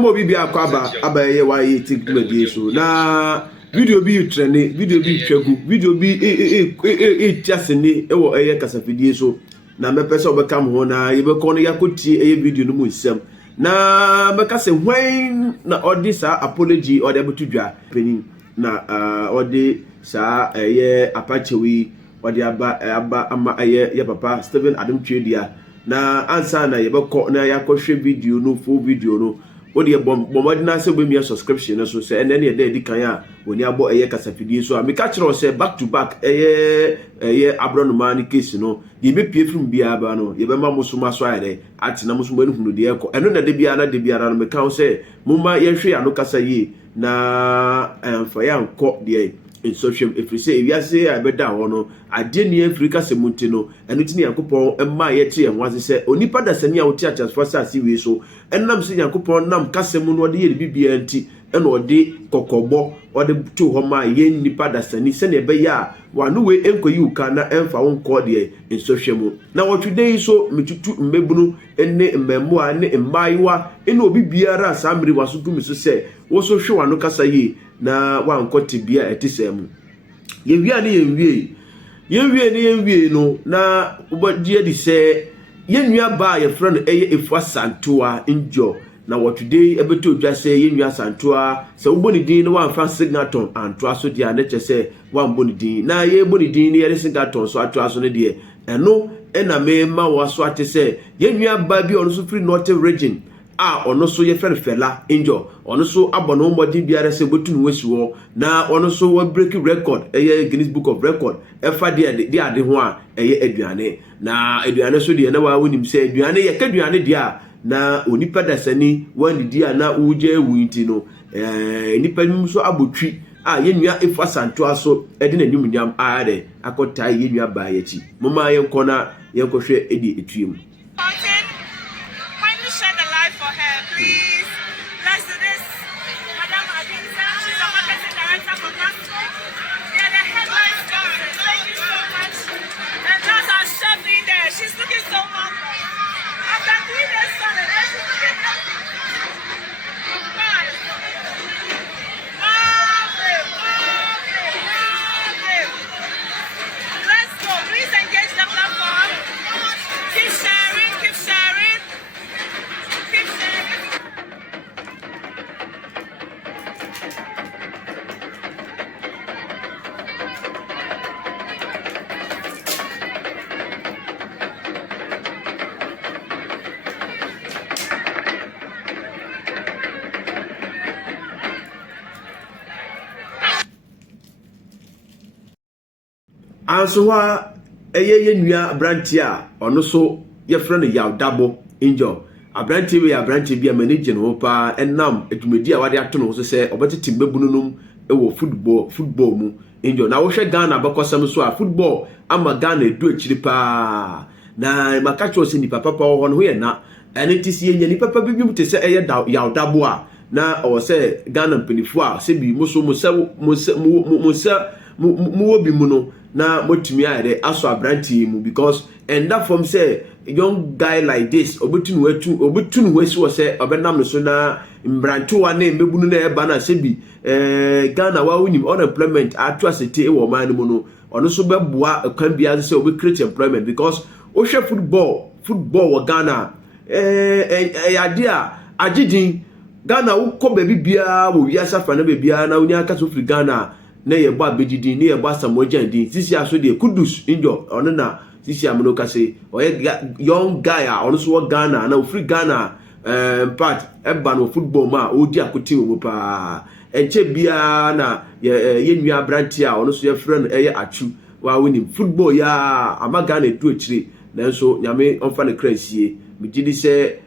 Mo bi akwaba abaye waye tikmedi so na video bi trene video bi twegu video bi tiasene ewo eye kasafidie so na mepese obeka mo na yebeko no yakoti eye video no mu nsem na meka se hwan na odi sa apology odi abotudwa penin na odi sa eye apachewi odi aba ama eye ya papa Stephen Adam Twedia na ansa na yebeko na yakohwe video no full video no odi bomodina se be subscription so say ene ne dey kan ya oni abo eye kasafidie so ameka kire say back to back eye abronoma ni case no ye be pie from bia ba no ye be ma musuma so ayere atina musuma ni hunu de eko eno na de bia no meka say mumma ye hwe ano kasa yi na fa ya nko de in social if you say we say abeda ho no ade ni Africa semunti no eno tini yakopon emma ye tie enwase say onipa da sani a wo tia chance for say we so enam se yakopon nam kasemu no de ye bibia anti eno de kokobo ode to ho ma ye nipa da sani se ne be ya wanu we enkoyi uka na emfa won ko de in social mu na what today so metutu mbebunu enne mmemmo a ne mbaiwa eno obi biara samri waso gumi so say wo so hwe wanu kasa yi na wankoti bia etisemu yewie ni yewie no na ubodie di se yenua ba ye friend eye efu asantoa injo na what today ebeto dwa se yenua asantoa se uboni din no wanfa signaton antoa so dia na chese wanboni din na ye boni din ye signaton so atoa so ne de eno ena me ma waso ate se yenua ba bi ono so free northern region ono so ye fela injo ono so abono modi biara se botunu wesiwo na ono so wa break record eye Guinness Book of Record efa de ade ho a eye aduane na aduane so de na wa wonim se aduane ye kaduane dia na onipa dasani wani dia na uje winti no nipa nim so abotwi yenua efa santo aso ede na nim nyam ade akota yenua ba yachi mama yenkona yenkohwe edi etuem. Please, let's do this. Madam Adinsa, she's a marketing director for Gastro. They are the headline sponsors. Thank you so much. And that's our chef in there. She's looking so humble. After 3 days solid, she's looking healthy. Let's go. Please engage the platform. Keep sharing, keep sharing. Keep sharing. Ansoa eye nua abrantia ono so ye frɛ no Yaudabo injo abrantie we abrantie bia manager no pa enam edumedi a wade ato no so sɛ obetete mbebununum ewo football mu injo na wo hwɛ Ghana bakosam so a football ama Ghana edu akiri pa na makacho se ni papa ho no ye na ene ti sie nya ni papa bibim te sɛ eye Yaudabo a na o sɛ Ghana mpenifu a se bi muso mu obi mu no na motumi ayere aso abrantie mu because and that from say a young guy like this obetunu wesi wo say obenam no so na mbranto wa na mbebunu na eba na se bi Ghana wa unim unemployment atu asete e wo man mu no ono so beboa kan bia say obe create employment because o hwe football wa Ghana ade a agidin Ghana wo ko ba bibia wo wiasa fa na bibia na unya aka so free Ghana na ye ba bedidi na ye ba samojan din sisi aso de kudus injo ono na sisi amno kase oye young guy a ono so Ghana na free Ghana part eba no football ma odi akoti wo pa enche bia na ye nua branti a ono so ye frɛ no eye achu wa wini football ya ama Ghana edu akire nanso nyame onfa ne kransie megidi se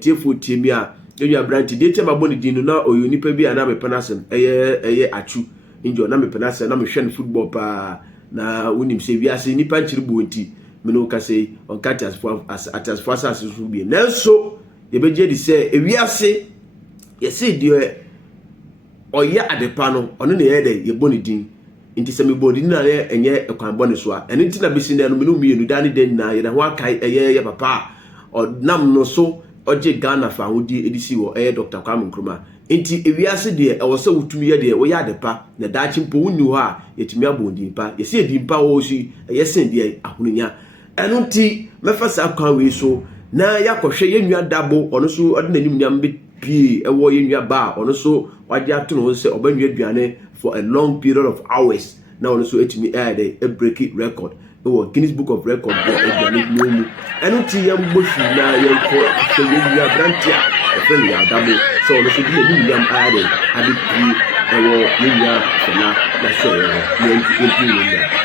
tiefo tiemi a ye nua branti de tema boni din no na oyoni pa bia na mepanasem eye achu injo na mepenase na mehwe football pa na unim se wiase nipa nchiribu nti no ka say on cat as far as so be na so ye be je di say ewiase ye say de oye adepa no ono ne ye de ye boni din nti se me bodi na ye enye ekwan boni so a eni nti na besi na no me no mienu dani den na ye na ho akai ye papa o nam no so oje Ghana fa hodi edisi wo Dr. Kwame Nkrumah nti ewiase de e wo se wutumi ye de wo ya adepa na daachi mpo wunni ho a yetumi abondin pa ye se edimpa wo si ye sen de ahonya eno nti mefa sa kwan we so na yakohwe ye nua dabo ono so ode nanim nyam be pie e wo ye nua ba ono so waje ato no se obanua aduane for a long period of hours na ono so etimi a break record no Guinness Book of Record for aduane no eno nti yam boshi na ye ko se ye nua brantia e fe ya dabo so ono so di nanim nyam ade pie e wo ye nua fela na so ye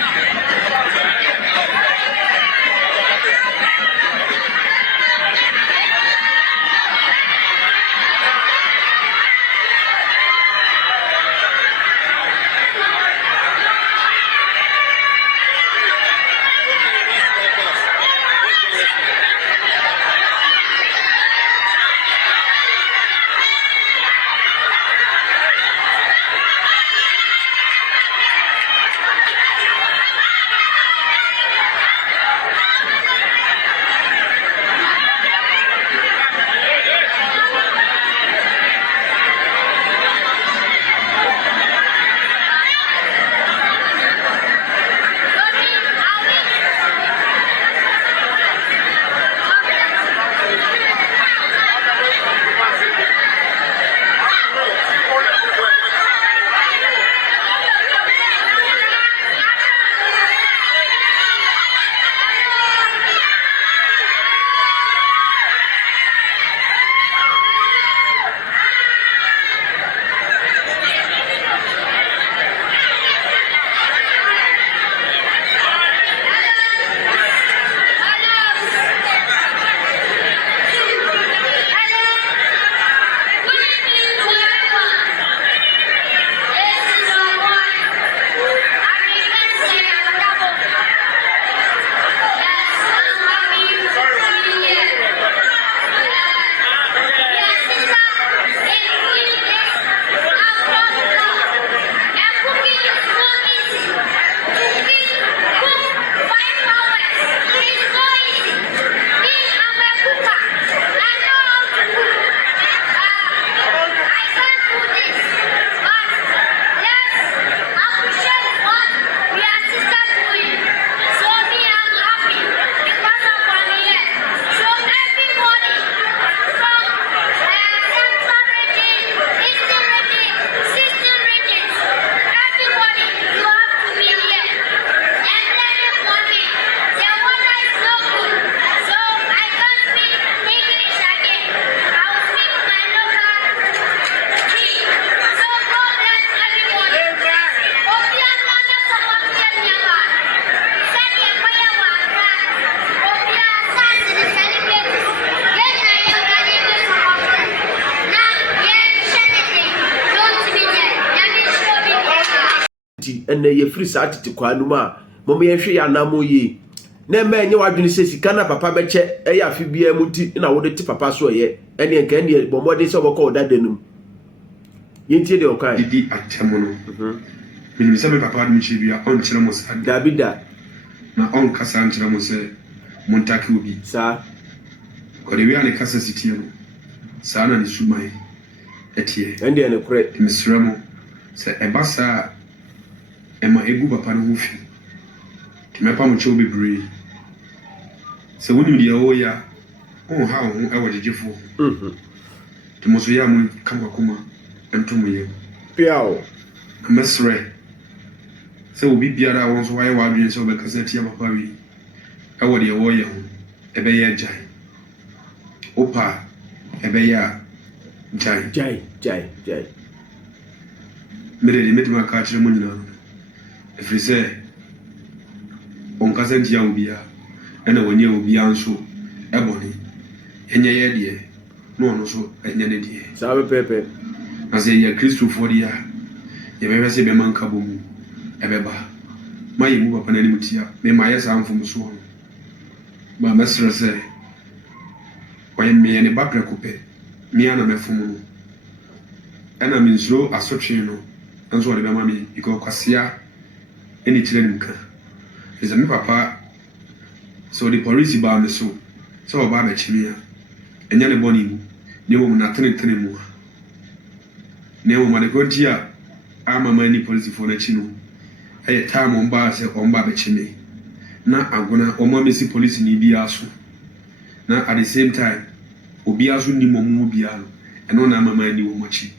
nti ene ye free sa tete kwanu ma mom ye hwe ya namo yi na me enye wadwene se sika na papa beche eya afi bia muti na wo de ti papa so ye ene enka ene bomode se oboko odadanum yenti de okan didi atemo no minim se me papa de chi bia on kire mo sa dabida na on kasa nkire mo se montaki obi sa ko de wi ane kasa sitie no sa na ni sumai etie ende ene kure misra mo se ebasa ema egu papa no hofi timepa mo cho bebre se woni dia o ya o ha o e wajejefo timo so ya mo kama kuma entomo ye piao mesre se obi biara won so waye wadwen se obekasa tia papa wi e wo dia o ya ho e be ya jai opa e be ya jai mere de metima ka chire mo nyina efrise on kasa tia obi ya ena wonye obi anso e boni enye ye de no no so enye ne de sabe pepe ase ya Christopher dia ye bebe se be manka bomu e beba mayi mu papa na ni mutia me maye sa amfo so ba mesre say why me ne ba prekope me ana mefum no ana me nzuro asotwe no nzo de be ma me because kwasia eni kire nim ka is me papa so the police ba me so ba be chimia enya ne boni mu ne wo na tene mu ne wo ma de kontia ama mani police for na chino e time on ba se on ba be chime na agona o ma mesi police ni bia so na at the same time obi azu ni momu bia no eno na ama mani wo machi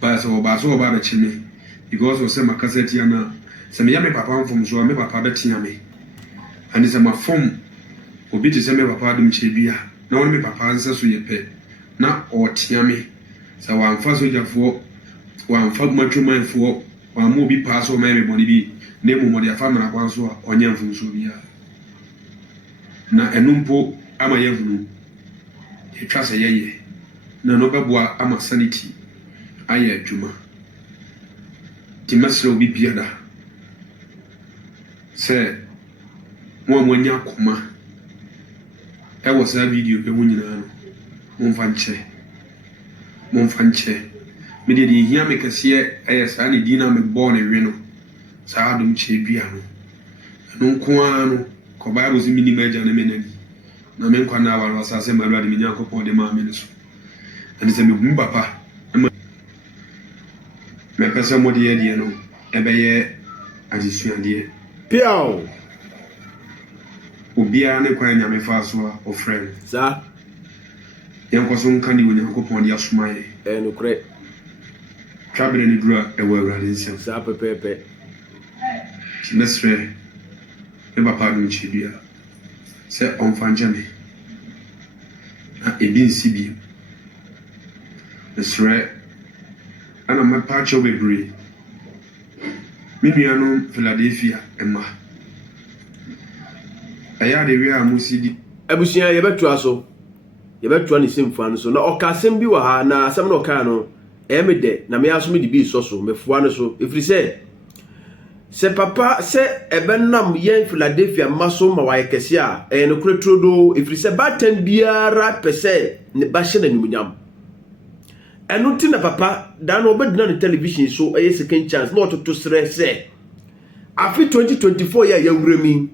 ba so ba be chime because o se makaseti ana se me ya me papa mfom so me papa betia me ani se ma fom obi ti se me papa dum chebia na won me papa nsa so yepe na o tia me se wa mfa so jafo wa mfa matwomanfo wa mo bi pa so me boni bi na mu mo dia fa mara kwan so a onya mfom so bia na enumpo ama yevunu e twase yeye na no beboa ama sanity aye adwuma ti mesre obi biada se mo nya koma e wo sa video be wo nyina no mo mfa nche me de hia me kase e sa ne dina me born e we no sa adom che bia no nko ano ko bible zi minima ja na menani na me nkwa na awaro asase ma alwade me nya kopon de ma me ne so ani se me hu papa me pese mo de ye no e be ye agisuade piao obia ne kwa nya me fa so a o friend za yen ko so nka ni wonya kopon de asomaye no kre travel ni dura e wo awrade nsem za pepepe mesre e papa dum chibia se on fanjame na ebi nsibi mesre ana mapa cho bebre mimiano Philadelphia emma aya de wi amusidi abusia yebetu aso yebetu ani semfa no so na okasem bi wa ha na asem na oka no emede na me aso me di bi so mefua no so efri se papa se ebenam yen Philadelphia maso ma wa yekese a no kretrodo efri se baten biara pese ne ba hye na nimunyam eno ti na papa dan obedina ne television so second chance na ototo sere se afi 2024 ya wuremi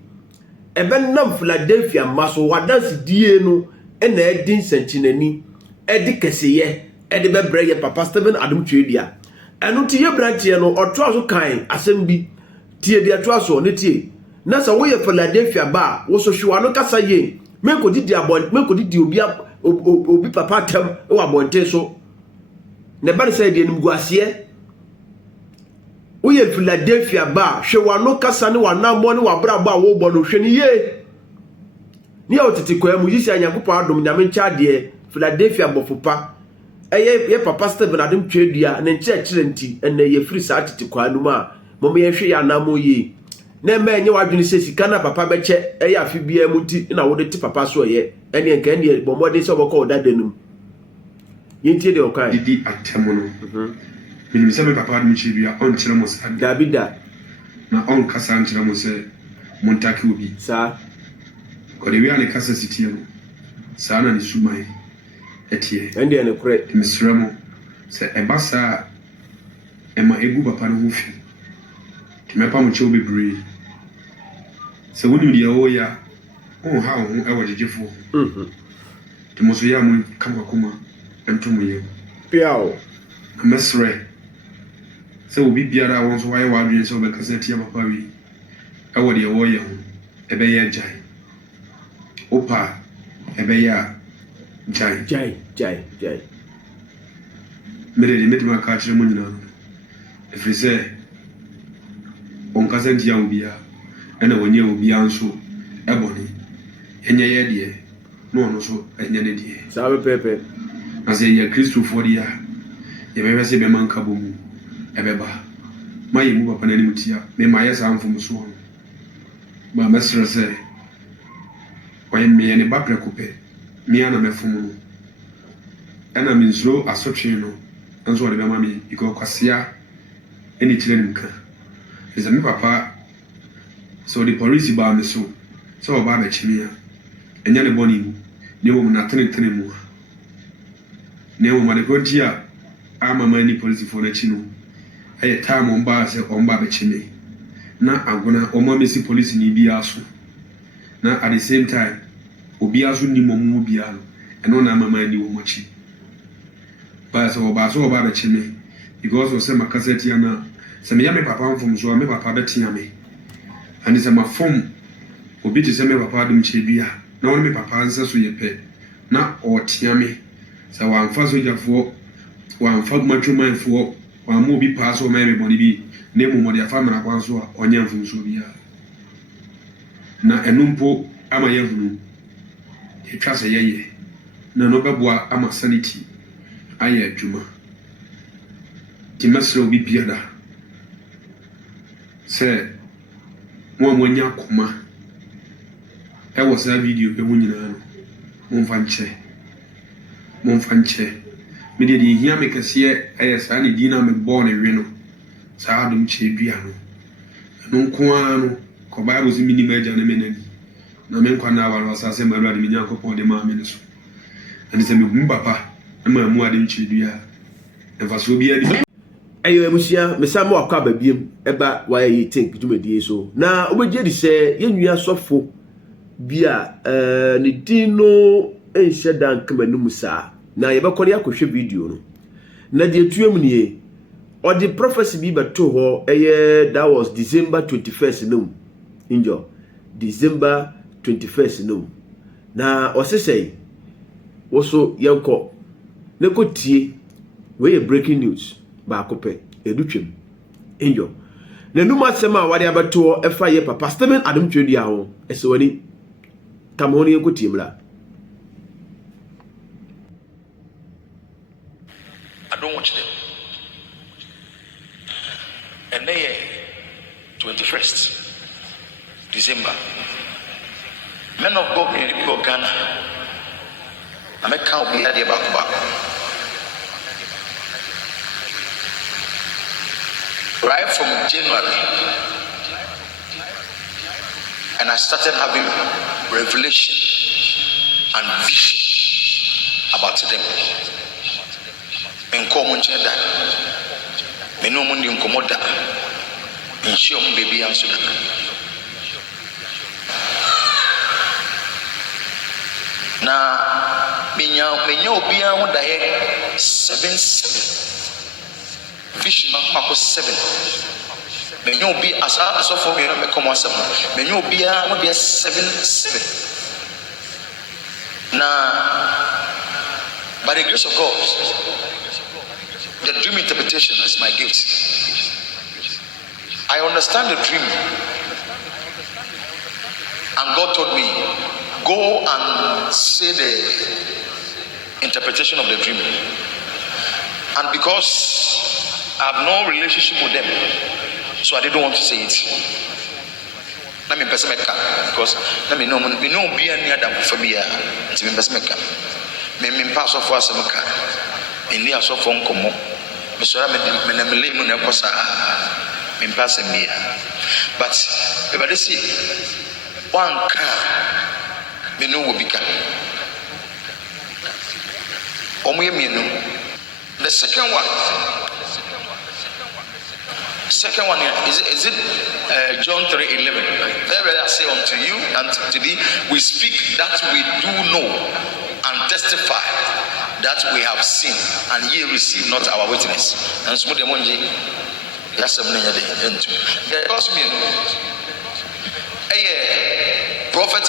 ebenam Philadelphia maso wadansi die no na edin sanchinani edi keseye edi bebre ye papa Stephen Adom Twedia eno ti ye branch ye no oto aso kan asem bi tie dia to aso ne tie na sa wo ye Philadelphia ba wo so hwa no kasa ye me ko didi obi papa tem e wa bonte so ne ba se die nim guase wo ye Philadelphia ba hwe no kasa ne wa na mo ne wa bra ba wo bo no hwe ni ye ni otete kwa mu yisi anyankopɔ adom nyame ncha de Philadelphia bofopa ye papa Stephen Adom Twedia ne nche kire nti ene ye free sa tete kwa no ma mo me hwe ya na mo ye na me enye wadwene se sika na papa beche afi bia mu nti na wo de ti papa so ye ene enka ene bomode se oboko odadanum yintie de okai didi atemo no minim se me papa Adom Twedia on kire mo sa Davida na on kasa nkire mo se montaki obi sa ko de wi ane kasa sitie no sa na ni sumai etie ende ene kure misramo se ebasa ema egu papa no hufi timepa mo chewo bebre se woni dia o ya o ha o e wajejefo timoso ya mo kanwa kuma entomo ye piao mesre se obi biara won so waye wadwen se obekasa tie papa wi e wo dia o ya ho ebe ye jai opa ebe ya jai mere de metima ka kire mo nyina no efri se on kasenti ya obia ena wonye obia nso eboni enye ye de no no so enye ne de sabe pepe ase ya Christopher dia ye bebe se be man kabo mu ebeba mayi mu papa na ni mutia me ma ye sa mfom so ba mesre se kwa me ne ba prekope me ana mefom no ena minzo asotwe no nzo de be ma me iko kwasia eni kire nim ka is me papa so the police ba me so so oba be chimia enya ne boni mu ne wo na tene mu ne wo ma de kontia ama mani police for na chino aye time on ba se on ba be chime na agona o ma mesi police ni bia so na at the same time obi aso ni momu bia no eno na ama mani wo mochi ba so oba be chime because o se makaseti ana se me ya me papa mfom so me papa betia me ani se ma fom obi ti se me papa dum chebia na won me papa nsa so ye pe na o tia me se wa mfa so jafo wa mfa matwomanfo wa mo bi pa so me boni bi na emu mo de afa mara kwa so a onya mfom so bia na enumpo ama yevunu e twa se yeye na no beboa ama sanity aye adwuma ti masro bi biada se mo anya koma e wo sa video be wunyina no mo mfa nche me de hia me kase aye sa ne dina me born ewe no sa adum che dua no nko ano ko bible si minima aja na menani na me nkwa na wala sa se ma awade me nyankopon de ma me ne so ani se me gum papa ma mu adum che dua e fa so bi adi ayo emusia mesamo akwa babiem eba waye think dwumadie so na obeje di se yenua sofo bia ne dino enhye dan kamanum saa na yebekore akohwe video no na de tuam nie odi prophecy bi beto ho that was December 21st no injo December 21st no na osesei woso yanko ne ko tie we breaking news ba kope edutwem injo na numa sema wade abeto efa ye papa statement adom twedi a ho esewani tamoni yanko tiemla I don't watch them. And they 21st December. Men of God in Ghana. I make count be at back. Right from January. And I started having revelation and vision about them. In common cheddar, Menumund in Comoda, in Shiom baby and Sudan. Now, Menyo Bia, the head 7 vision of 7. Menyo be as I saw for me, I come on 7. Menyo Bia would be a 7. Now, by the grace of God, the dream interpretation is my gift. I understand the dream. And God told me, go and say the interpretation of the dream. And because I have no relationship with them, so I didn't want to say it. Let me because let me know be any other phobia. It's me pass off for Samaka. In the aso phone komo mesora me na mele mu na kosa me pass me but everybody see one can me no will become omo the second one is it John 3:11. There I say unto you and to thee we speak that we do know and testify that we have seen and ye receive not our witness. And so the monji yasem na yade entu. There was me prophet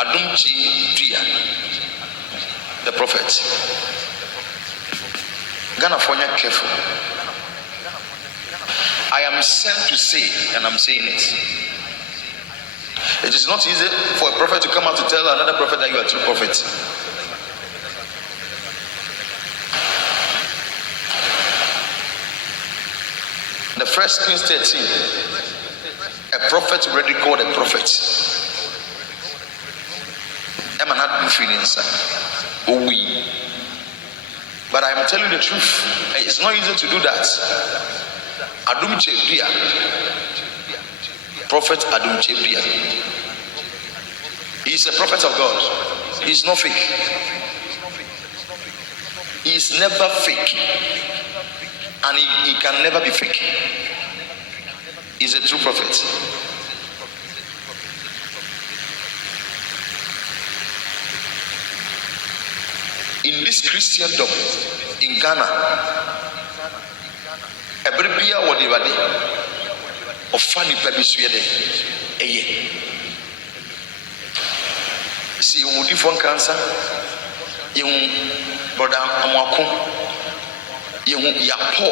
Adumchi Dia, the prophet. Ghana Fonya careful. I am sent to say, and I'm saying it. It is not easy for a prophet to come out to tell another prophet that you are a true prophet. The first Kings 13, a prophet already called a prophet. Emma had no feelings. Oh, we. But I am telling you the truth. It's not easy to do that. ADOM KYIE-DUAH, Prophet ADOM KYIE-DUAH. He is a prophet of God. He is not fake. He is never fake, and he can never be fake. He is a true prophet. In this Christendom in Ghana, everybody whatever of funny baby swede see you different cancer, you brother Amwako, you Yapo.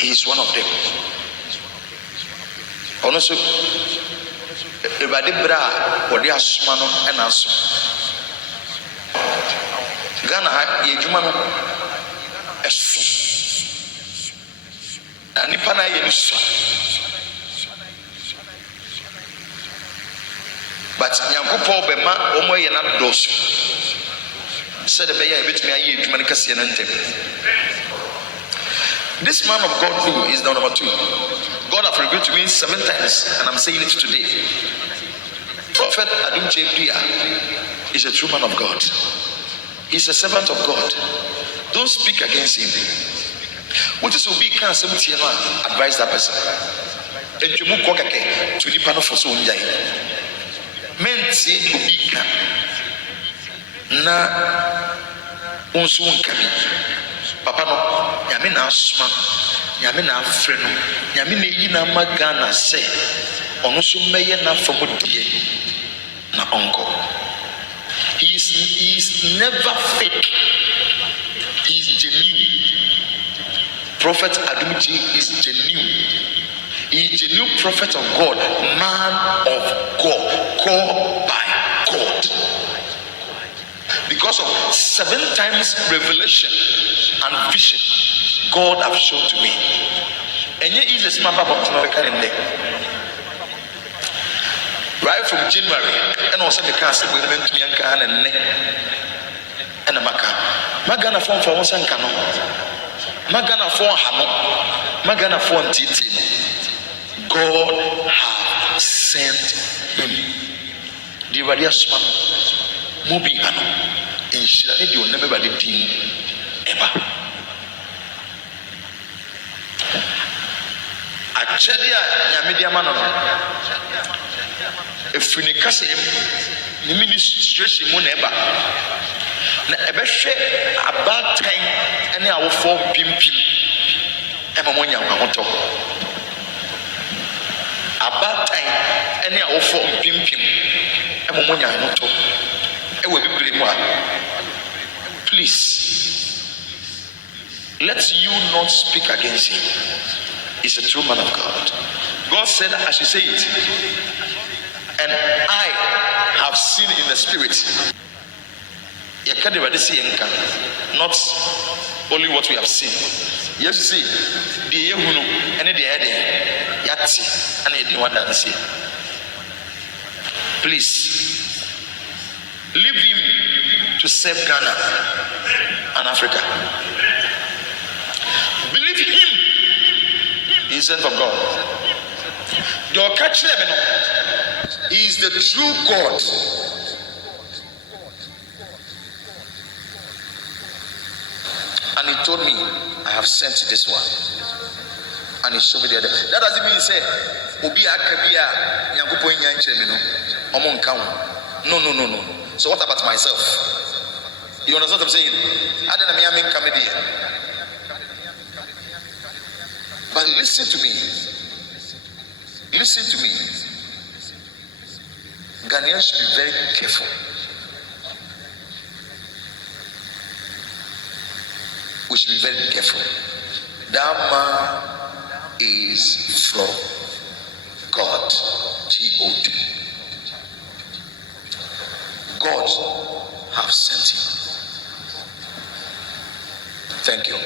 He is one of them. Also, everybody bra or they are smano and also Ghana yejuma no eso ani pana ye so but Nyankopɔn be ma omo ye na doso said the beya ebetumi aye edwuma ne kase na ntem. This man of God who is the number 2, God have revealed to me 7 times, and I'm saying it today. Prophet ADOM KYIE-DUAH is a true man of God. He's a servant of God. Don't speak against him. What is be can something advise that person? And you move to the panel for so many. Men say you be can na unsun kami. Papa no, yami na asma, yami na afre no, yami na yi na magana say, ono so meye na famodie na onko. He is never fake. He is genuine. Prophet ADOM KYIE-DUAH is genuine. He is genuine prophet of God, man of God, called by God. Because of 7 times revelation and vision God have shown to me. And yet is a smart right from January, and also the castle we went to Yanka and a Magana phone for one Sankano, Magana for Hamo, Magana for Titi. God have sent him. The various one moving Hano in Shirley, you never by the team ever. Actually, Yamidia Manon. If we cast him, the ministration will never. Na ebehwe about time any our form pimpim emamonya ahoto. About time any our form pimpim emamonya ahoto. Ewe bibiri mu a. Please, let you not speak against him. He's a true man of God. God said, I should say it. And I have seen in the spirit. Not only what we have seen. Yes, you see, the Yehuno and the Ede Yati and the one that see. Please leave him to serve Ghana and Africa. Believe him. He is sent from God. Your catch he is the true God. And he told me, I have sent this one. And he showed me the other. That doesn't mean say, Obi Akabia, Yankupo Yanchemino, Omon Kaun. No. So what about myself? You understand what I'm saying? I don't know comedy. But listen to me. Listen to me. Ghanaians should be very careful. We should be very careful. That man is from God. G-O-D. God have sent him. Thank you.